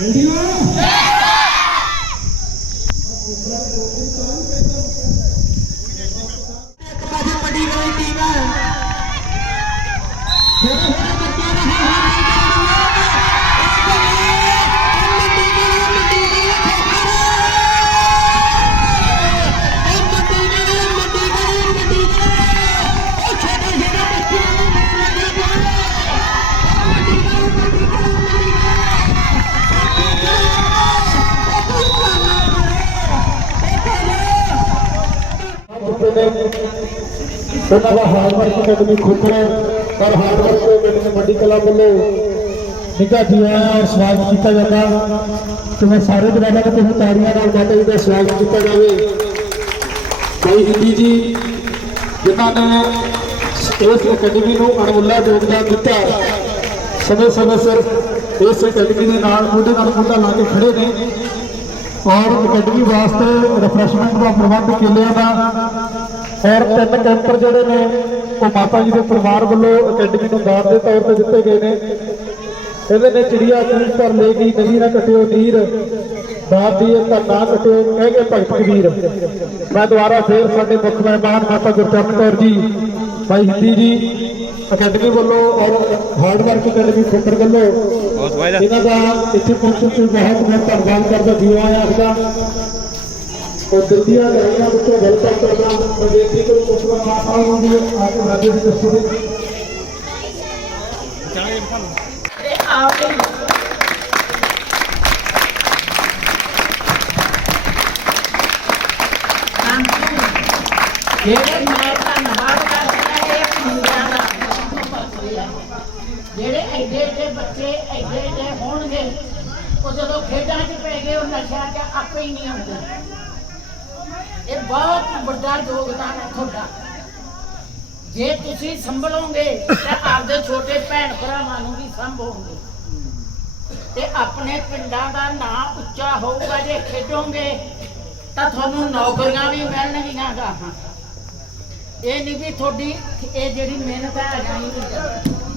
エビは ਉਹਨਾਂ ਦਾ hard work academy Khukhra ਪਰ ਹਾਰਡ ਵਰਕ ਅਕੈਡਮੀ ਮੰਡੀ ਕਲਾ ਵੱਲੋਂ ਨਿੱਘਾ ਜੀ ਆਇਆਂ ਔਰ ਸਵਾਗਤ ਕੀਤਾ ਜਾਂਦਾ ਤੇ ਮੈਂ ਸਾਰੇ ਜਵਾਨਾਂ ਨੂੰ ਤੁਸੀਂ ਤਾੜੀਆਂ ਨਾਲ ਮਾਤਾ ਜੀ ਦਾ ਸਵਾਗਤ ਕੀਤਾ ਜਾਵੇ ਭਾਈ ਹਿੰਦੀ ਜੀ ਜਿਨ੍ਹਾਂ ਨੇ ਇਸ ਅਕੈਡਮੀ ਨੂੰ ਅਣਮੁੱਲਾ ਯੋਗਦਾਨ ਦਿੱਤਾ ਸਮੇਂ ਸਮੇਂ ਸਿਰ ਇਸ ਅਕੈਡਮੀ ਦੇ ਨਾਲ ਮੋਢੇ ਨਾਲ ਮੋਢਾ ਲਾ ਕੇ ਖੜੇ ਨੇ ਔਰ ਅਕੈਡਮੀ ਵਾਸਤੇ ਰਿਫਰੈਸ਼ਮੈਂਟ ਦਾ ਪ੍ਰਬੰਧ ਕਿਲਿਆਂ ਦਾ ਔਰ ਤਿੰਨ ਕੈਂਪਰ ਜਿਹੜੇ ਨੇ ਉਹ ਮਾਤਾ ਜੀ ਦੇ ਪਰਿਵਾਰ ਵੱਲੋਂ ਅਕੈਡਮੀ ਨੂੰ ਦਾਨ ਦੇ ਤੌਰ ਤੇ ਦਿੱਤੇ ਗਏ ਨੇ। ਇਹਦੇ ਨੇ ਚਿੜੀਆ ਕੂਕ ਪਰ ਲੈ ਗਈ ਨਦੀ ਨਾ ਕਟਿਓ ਨੀਰ ਬਾਤ ਦੀ ਤਾਂ ਨਾ ਕਟਿਓ ਕਹਿ ਕੇ ਭਗਤ ਕਬੀਰ। ਮੈਂ ਦੁਬਾਰਾ ਫੇਰ ਸਾਡੇ ਮੁੱਖ ਮਹਿਮਾਨ ਮਾਤਾ ਗੁਰਚਰਨ ਕੌਰ ਜੀ ਭਾਈ ਹਿੰਦੀ ਜੀ ਅਕੈਡਮੀ ਵੱਲੋਂ ਔਰ ਹਾਰਡ ਵਰਕ ਅਕੈਡਮੀ ਖੇਤਰ ਵੱਲੋਂ ਇਹਨਾਂ ਦਾ ਇੱਥੇ ਪਹੁੰਚਣ ਤੇ ਬਹੁਤ ਬਹੁਤ ਧੰਨਵਾਦ ਕਰਦਾ ਜੀਵਾ ਆਖਦਾ और जल्दियां रहेगा बच्चों घर तक करना मैं बेटी को कुछ माता होंगी आगे राज्य की प्रस्तुति ਜਿਹੜੇ ਮੈਂ ਧੰਨਵਾਦ ਕਰਦਾ ਇਹ ਮੁੰਡਿਆਂ ਦਾ ਜਿਹੜੇ ਐਡੇ ਐਡੇ ਬੱਚੇ ਐਡੇ ਐਡੇ ਹੋਣਗੇ ਉਹ ਜਦੋਂ ਖੇਡਾਂ 'ਚ ਪੈ ਗਏ ਉਹ ਨਸ਼ਾ 'ਚ ਆਪੇ ਹੀ ਨਹੀਂ ਆਉਂਦੇ ਇਹ ਬਹੁਤ ਵੱਡਾ ਯੋਗਦਾਨ ਹੈ ਤੁਹਾਡਾ। ਜੇ ਤੁਸੀਂ ਸੰਭਲੋਗੇ, ਤਾਂ ਆਪਦੇ ਛੋਟੇ ਭੈਣ ਭਰਾਵਾਂ ਨੂੰ ਵੀ ਸੰਭੋਗੇ। ਤੇ ਆਪਣੇ ਪਿੰਡਾਂ ਦਾ ਨਾਂ ਉੱਚਾ ਹੋਊਗਾ, ਜੇ ਖੇਡੋਗੇ, ਤਾਂ ਤੁਹਾਨੂੰ ਨੌਕਰੀਆਂ ਵੀ ਮਿਲਣਗੀਆਂ ਗਾਹਾਂ। ਇਹ ਨਹੀਂ ਵੀ ਤੁਹਾਡੀ, ਇਹ ਜਿਹੜੀ ਮਿਹਨਤ ਹੈ ਜਾਈ ਨਹੀਂ ਜਾਂਦੀ